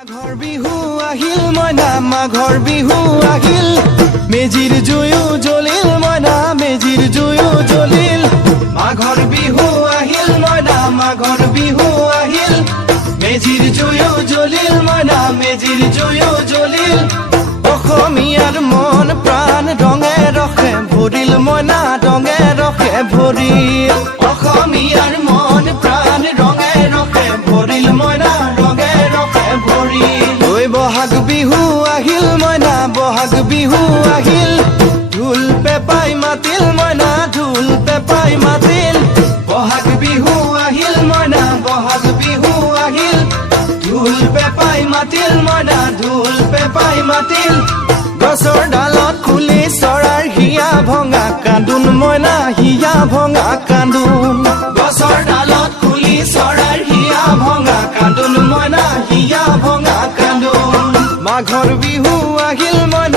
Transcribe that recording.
মাঘৰ বিহু আহিল মইনা মাঘৰ বিহু আহিল মেজিৰ জুয়ো জ্বলিল মইনা মেজিৰ জুয়ো জ্বলিল মাঘৰ বিহু আহিল মইনা মাঘৰ বিহু আহিল মেজিৰ জুয়ো জ্বলিল মইনা মেজিৰ জুয়ো জ্বলিল অসমীয়াৰ মন প্ৰাণ ৰঙে ৰখে ভৰিল মইনা ৰঙে ৰখে ভৰিল অসমীয়াৰ মন প্ৰাণ ৰঙে ৰখে ভৰিল মইনা ৰঙে ৰখে ভৰিল ঐ বহাগ বিহু আহিল মইনা বহাগ বিহু আহিল ঢোল পেপাই মাতিল মইনা ঢোল পেপাই মাতিল বহাগ বিহু আহিল মইনা বহাগ বিহু আহিল ঢোল পেপাই মাতিল মইনা ঢোল পেপাই মাতিল গছৰ ডালত খুলি চৰাৰ হিয়া ভঙা কান্দোন মইনা হিয়া ভঙা কান্দোন গছৰ ডালত খুলি চৰাৰ হিয়া ভঙা কান্দোন মইনা হিয়া ভঙা কান্দোন মাঘৰ বিহু আহিল মইনা